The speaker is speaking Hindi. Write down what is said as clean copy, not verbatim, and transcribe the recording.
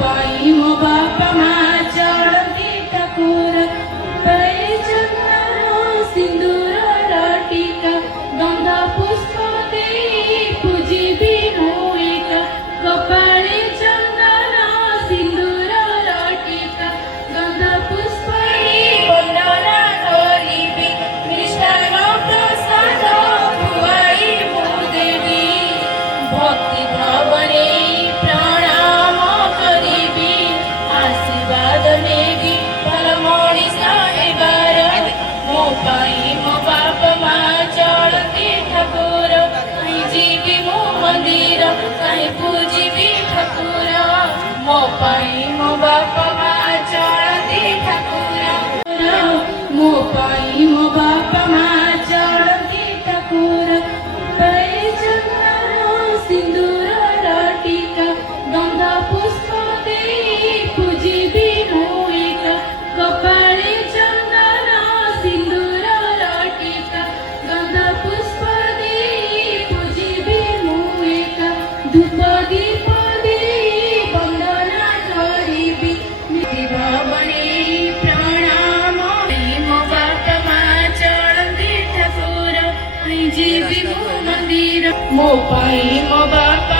पाई मो बापा माँ चढ़ती ठाकुर सिंदूर राटिका गंधा पुष्प दे पूजिबी मुइका कपाळे चंदन सिंदूर राटिका गंधा पुष्प वंदना करिबी मिष्टान प्रसाद खुवाई भूदेवी भक्ति भावने प्रणाम करिबी आशीर्वाद नेबी भल मणिष हेबार मो पाई मो बाप माँ चढ़ती ठाकुर कहीं जीवी मो मंदिर कहीं पूजिबी ठाकुर मो पाई मो बाप माँ चढ़ती ठाकुर मो पाई मो बाप माँ चढ़ती ठाकुर सिंदूर राटिका गंधा पुष्प दे पूजिबी मुइका कपाळे चंदन सिंदूर राटिका गंधा पुष्प दे पूजिबी मुइका धूप दीप दे वंदना करिबी भावने प्रणाम मो बाप माँ चढ़ती ठाकुर जीवी मो मंदिर मो पाई मो बाप